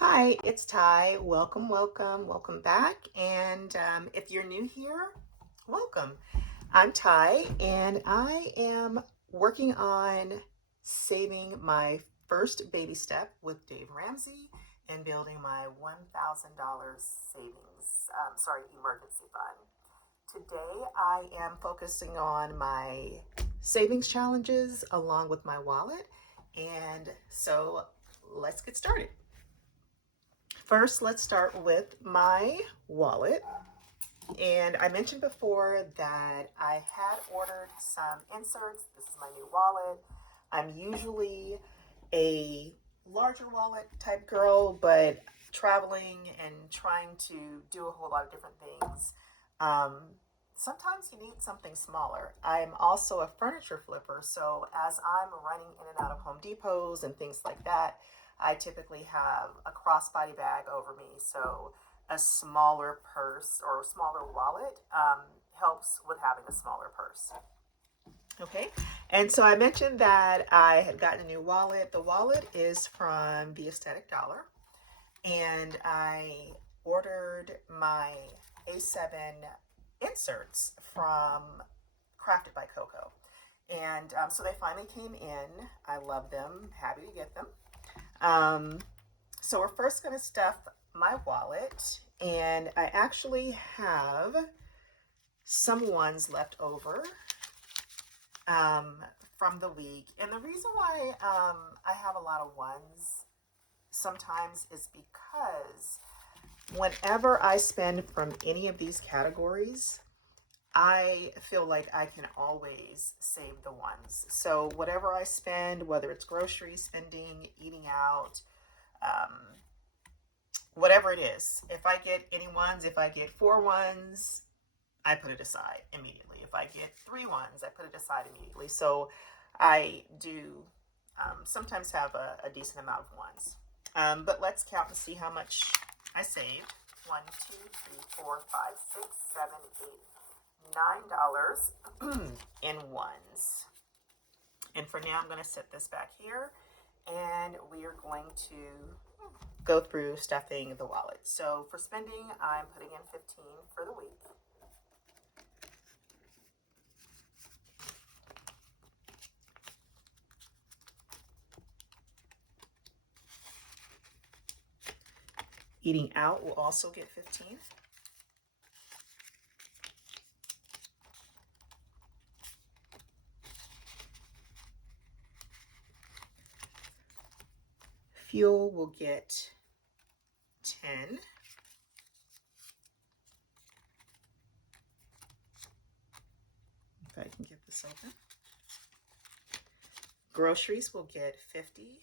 Hi, it's Ty. Welcome, welcome, welcome back. And if you're new here, welcome. I'm Ty, and I am working on saving my first baby step with Dave Ramsey and building my $1,000 savings, emergency fund. Today, I am focusing on my savings challenges along with my wallet. And so let's get started. First, let's start with my wallet. And I mentioned before that I had ordered some inserts. This is my new wallet. I'm usually a larger wallet type girl, but traveling and trying to do a whole lot of different things, um, sometimes you need something smaller. I'm also a furniture flipper, so as I'm running in and out of Home Depots and things like that, I typically have a crossbody bag over me. So a smaller purse or a smaller wallet helps with having a smaller purse. Okay, and so I mentioned that I had gotten a new wallet. The wallet is from the Aesthetic Dollar, and I ordered my A7 inserts from Crafted by Coco. And so they finally came in. I love them, happy to get them. Um, so we're first going to stuff my wallet, and I actually have some ones left over um, from the week. And the reason why I have a lot of ones sometimes is because whenever I spend from any of these categories, I feel like I can always save the ones. So whatever I spend, whether it's grocery spending, eating out, um, whatever it is, if I get any ones, if I get 4 ones, I put it aside immediately. If I get 3 ones, I put it aside immediately. So I do sometimes have a decent amount of ones. But let's count and see how much I saved. 1, 2, 3, 4, 5, 6, 7, 8, $9 in ones. And for now, I'm going to set this back here, and we are going to go through stuffing the wallet. So for spending, I'm putting in 15 for the week. Eating out will also get 15. Fuel will get 10. If I can get this open. Groceries will get 50.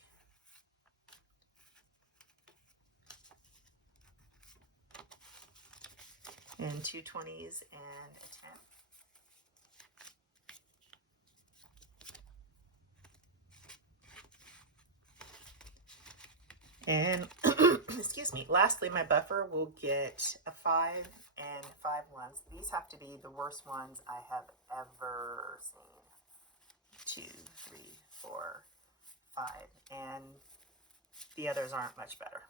And 2 20s and a 10. And excuse me, lastly, my buffer will get a 5 and 5 ones. These have to be the worst ones I have ever seen. 2, 3, 4, 5. And the others aren't much better.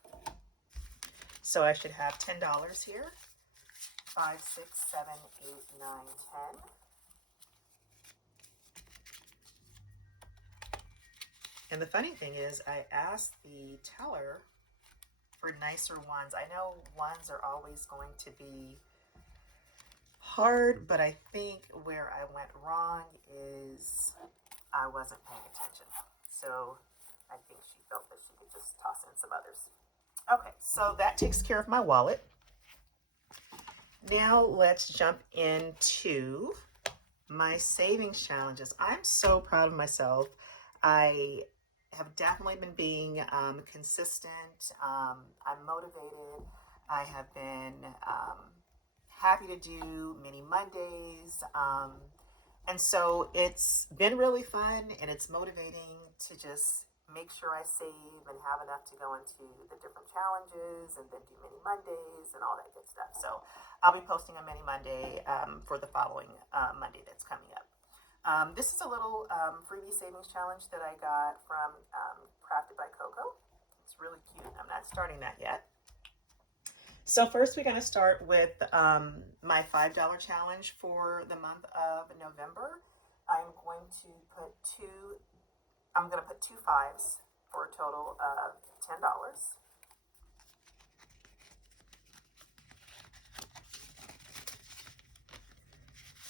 So I should have $10 here. 5, 6, 7, 8, 9, 10. And the funny thing is, I asked the teller for nicer ones. I know ones are always going to be hard, but I think where I went wrong is I wasn't paying attention. So I think she felt that she could just toss in some others. Okay, so that takes care of my wallet. Now let's jump into my savings challenges. I'm so proud of myself. I have definitely been being consistent. I'm motivated. I have been happy to do mini Mondays. And so it's been really fun, and it's motivating to just make sure I save and have enough to go into the different challenges and then do mini Mondays and all that good stuff. So I'll be posting a mini Monday for the following Monday that's coming up. This is a little freebie savings challenge that I got from Crafted by Coco. It's really cute. That's starting that yet. So first we're going to start with my $5 challenge for the month of November. I'm going to put two fives for a total of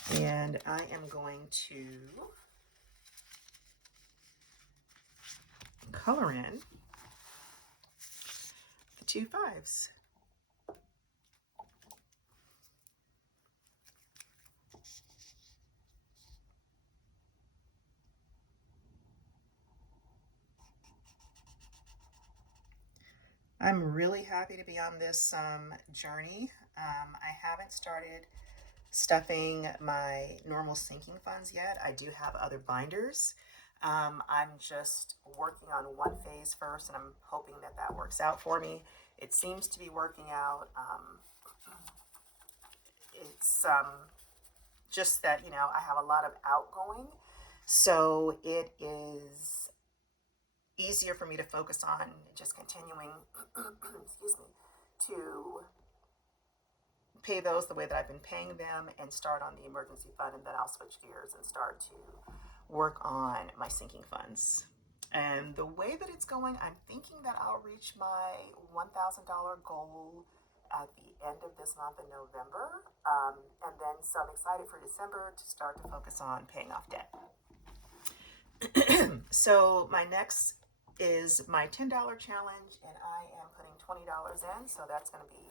$10. And I am going to color in the two fives. I'm really happy to be on this journey. I haven't started stuffing my normal sinking funds yet. I do have other binders. I'm just working on one phase first, and I'm hoping that that works out for me. It seems to be working out. It's just that, you know, I have a lot of outgoing, so it is easier for me to focus on just continuing, excuse me, to pay those the way that I've been paying them and start on the emergency fund, and then I'll switch gears and start to work on my sinking funds. And the way that it's going, I'm thinking that I'll reach my $1,000 goal at the end of this month in November. And then, so I'm excited for December to start to focus on paying off debt. So my next is my $10 challenge, and I am putting $20 in, so that's going to be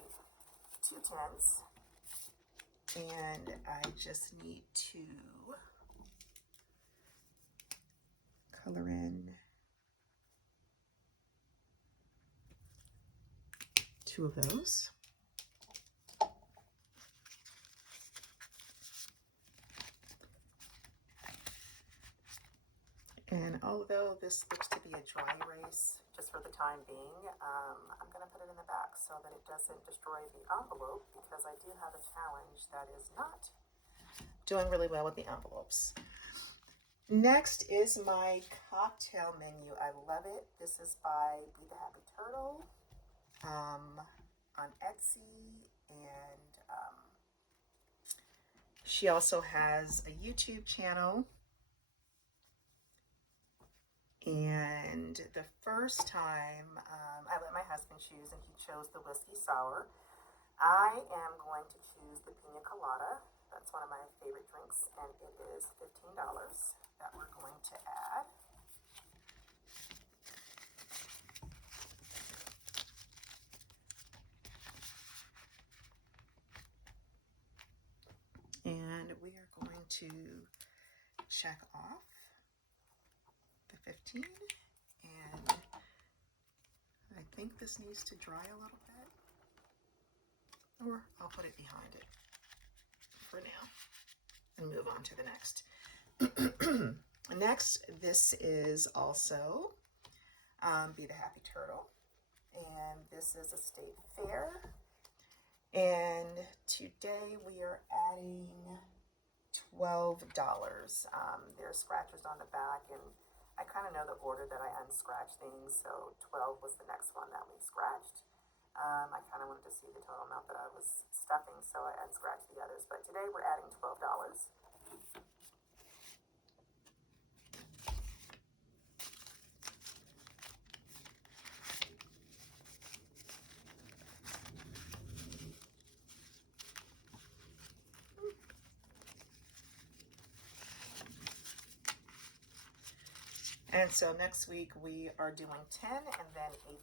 2 10s. And I just need to color in 2 of those. And although this looks to be a dry erase, just for the time being, I'm going to put it in the back so that it doesn't destroy the envelope, because I do have a challenge that is not doing really well with the envelopes. Next is my cocktail menu. I love it. This is by Be the Happy Turtle on Etsy, and she also has a YouTube channel. And the first time I let my husband choose, and he chose the whiskey sour. I am going to choose the pina colada. That's one of my favorite drinks, and it is $15 that we're going to add. And we are going to check off the 15, and I think this needs to dry a little bit, or I'll put it behind it for now and move on to the next. Next, this is also Be the Happy Turtle, and this is a state fair, and today we are adding $12. There's scratches on the back, and I kind of know the order that I unscratch things, so 12 was the next one that we scratched. I kind of wanted to see the total amount that I was stuffing, so I unscratched the others, but today we're adding $12. And so next week we are doing 10 and then 18,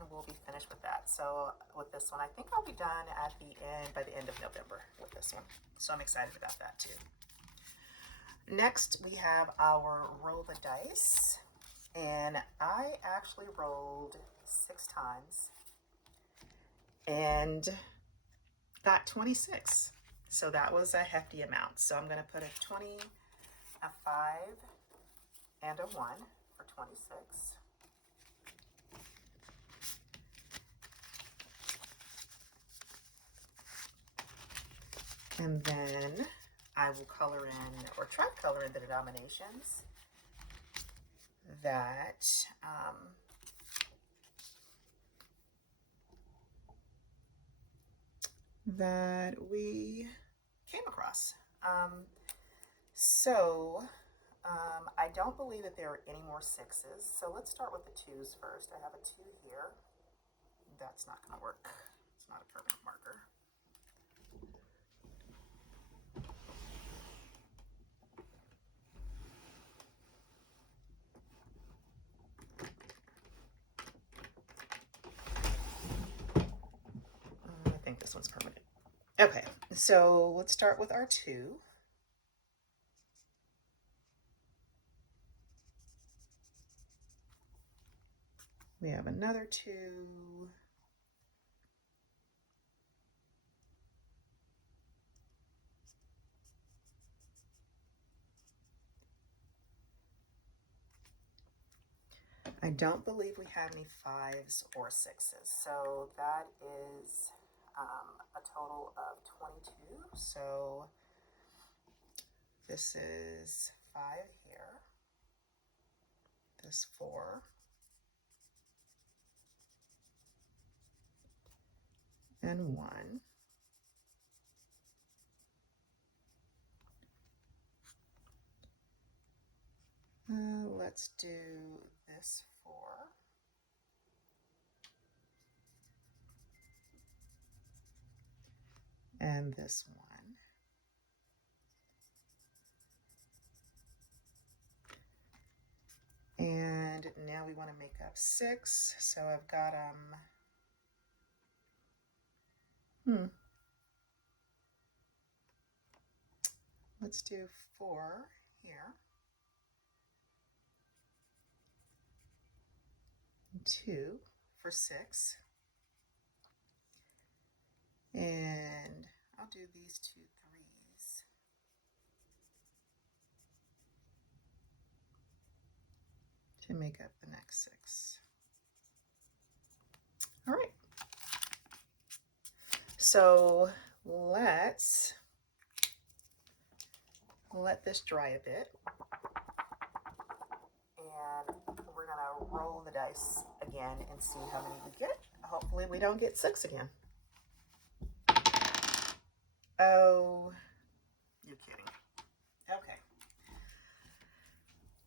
and we'll be finished with that. So with this one, I think I'll be done at the end, by the end of November with this one. So I'm excited about that too. Next, we have our roll the dice, and I actually rolled 6 times and got 26. So that was a hefty amount. So I'm going to put a 20, a 5, and a 1 for 26. And then I will color in, or try to color in, the denominations that that we came across. So I don't believe that there are any more sixes. So let's start with the twos first. I have a two here. That's not going to work. It's not a permanent marker. I think this one's permanent. Okay, so let's start with our two. We have another two. I don't believe we have any fives or sixes. So that is a total of 22. So this is 5 here. This 4. And 1. Let's do this 4. And this 1. And now we want to make up 6. So I've got let's do 4 here. 2 for 6. And I'll do these 2 3s. To make up the next 6. All right. So let's let this dry a bit. And we're gonna roll the dice again and see how many we get. Hopefully we don't get 6 again. Oh, you're kidding. Okay.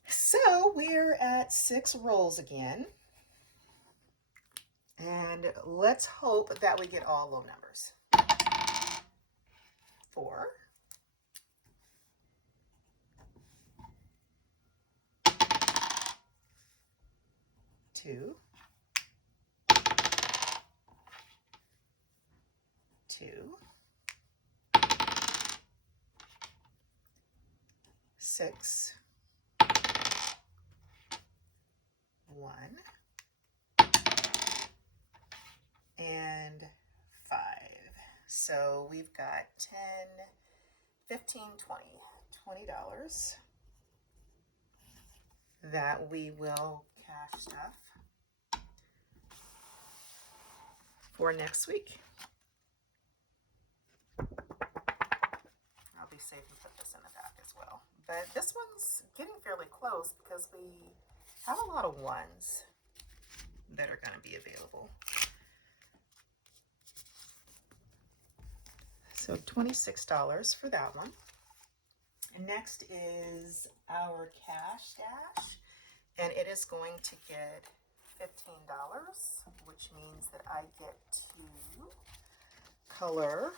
So we're at 6 rolls again. And let's hope that we get all low numbers. 4. 2. 2. 6. 1. And 5. So we've got 10, 15, 20. $20 that we will cash stuff for next week. I'll be safe and put this in the back as well. But this one's getting fairly close because we have a lot of ones that are going to be available. So $26 for that one. And next is our cash stash, and it is going to get $15, which means that I get to color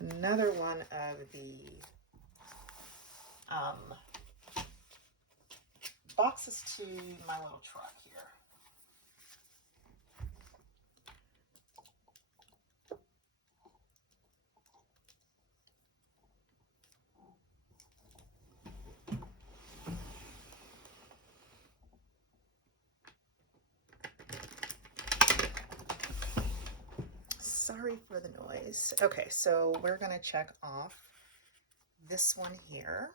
another one of the boxes to my little truck here. Sorry for the noise. Okay, so we're going to check off this one here.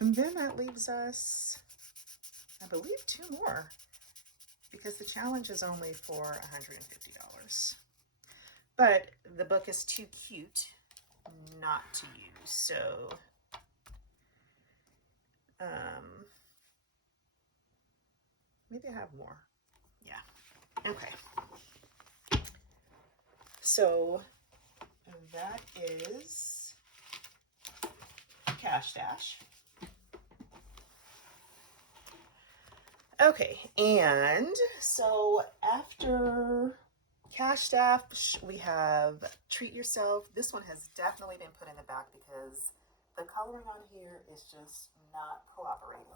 And then that leaves us, I believe, 2 more. because the challenge is only for $150. But the book is too cute not to use, so maybe I have more. Yeah. Okay. So that is Cash Dash. Okay, and so after Cash Dash, we have Treat Yourself. This one has definitely been put in the back because the coloring on here is just not cooperating.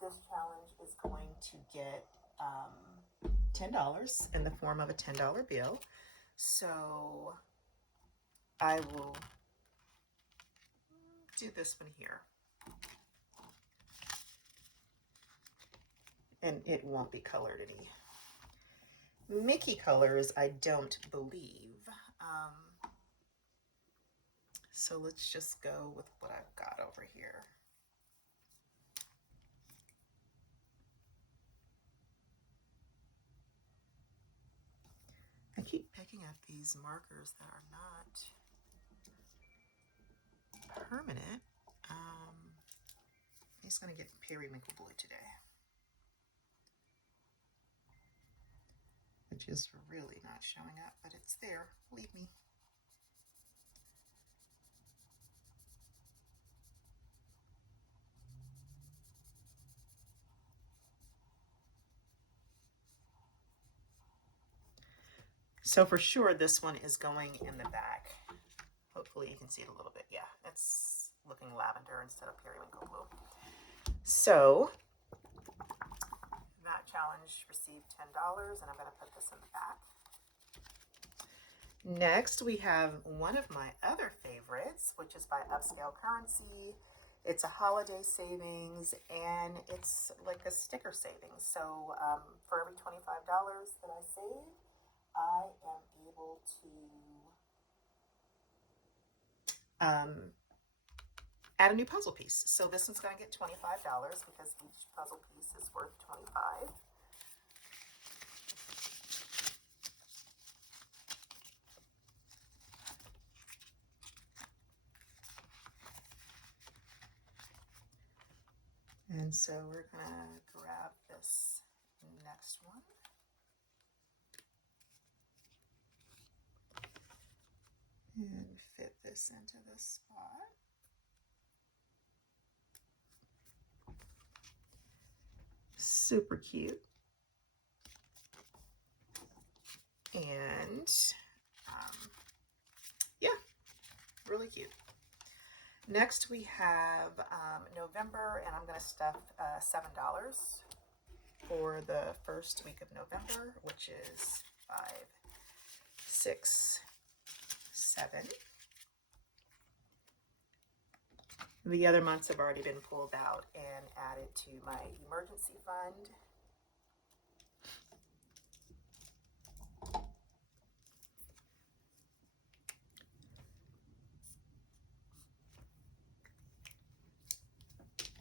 This challenge is going to get $10 in the form of a $10 bill. So I will do this one here. And it won't be colored any Mickey colors, I don't believe. So let's just go with what I've got over here. I keep picking up these markers that are not permanent. He's going to get periwinkle blue today, which is really not showing up, but it's there. Believe me. So for sure, this one is going in the back. Hopefully you can see it a little bit. Yeah, it's looking lavender instead of periwinkle blue. So that challenge received $10, and I'm going to put this in the back. Next, we have one of my other favorites, which is by Upscale Currency. It's a holiday savings, and it's like a sticker savings. So for every $25 that I save, I am able to add a new puzzle piece. So this one's going to get $25 because each puzzle piece is worth $25. And so we're going to grab this next one. And fit this into this spot. Super cute. And yeah, really cute. Next we have November, and I'm going to stuff $7 for the first week of November, which is 5, 6, 7. The other months have already been pulled out and added to my emergency fund.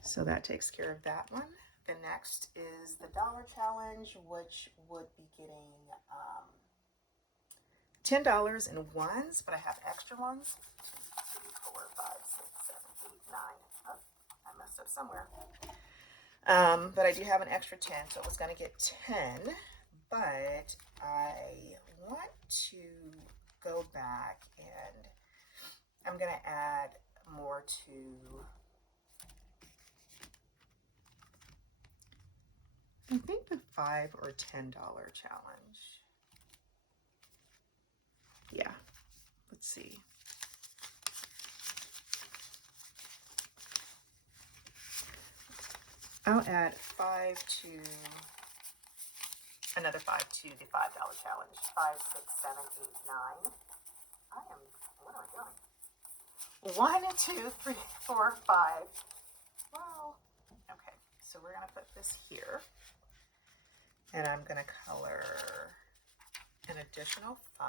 So that takes care of that one. The next is the dollar challenge, which would be getting $10 in ones, but I have extra ones. 2, 3, 4, 5, 6, 7, 8, 9. Oh, I messed up somewhere. But I do have an extra 10, so it was going to get 10. But I want to go back, and I'm going to add more to, I think, the $5 or $10 challenge. Yeah, let's see. I'll add 5 to another 5 to the $5 challenge. 5, 6, 7, 8, 9. What am I doing? 1, 2, 3, 4, 5. Wow. Okay, so we're gonna put this here, and I'm gonna color an additional 5.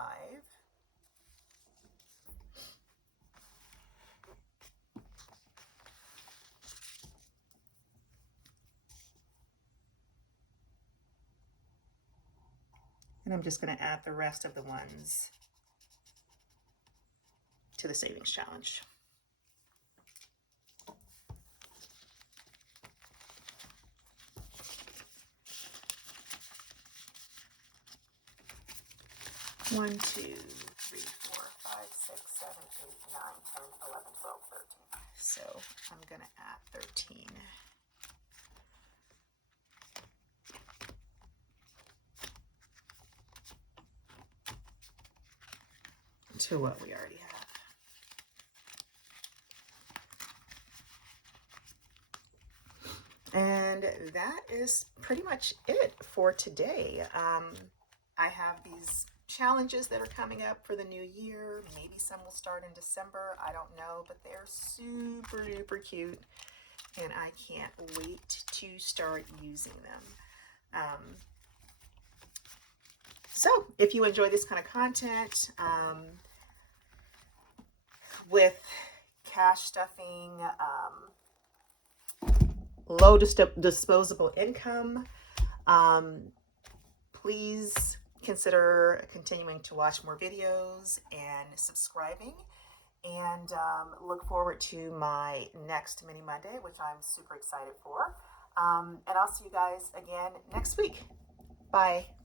And I'm just going to add the rest of the ones to the savings challenge. One, 2, 3, 4, 5, 6, 7, 8, 9, 10, 11, 12, 13. So I'm going to add 13. To what we already have. And that is pretty much it for today. I have these challenges that are coming up for the new year. Maybe some will start in December. I don't know, but they're super duper cute. And I can't wait to start using them. So if you enjoy this kind of content with cash stuffing, low disposable income, please consider continuing to watch more videos and subscribing, and look forward to my next Mini Monday, which I'm super excited for. And I'll see you guys again next week. Bye.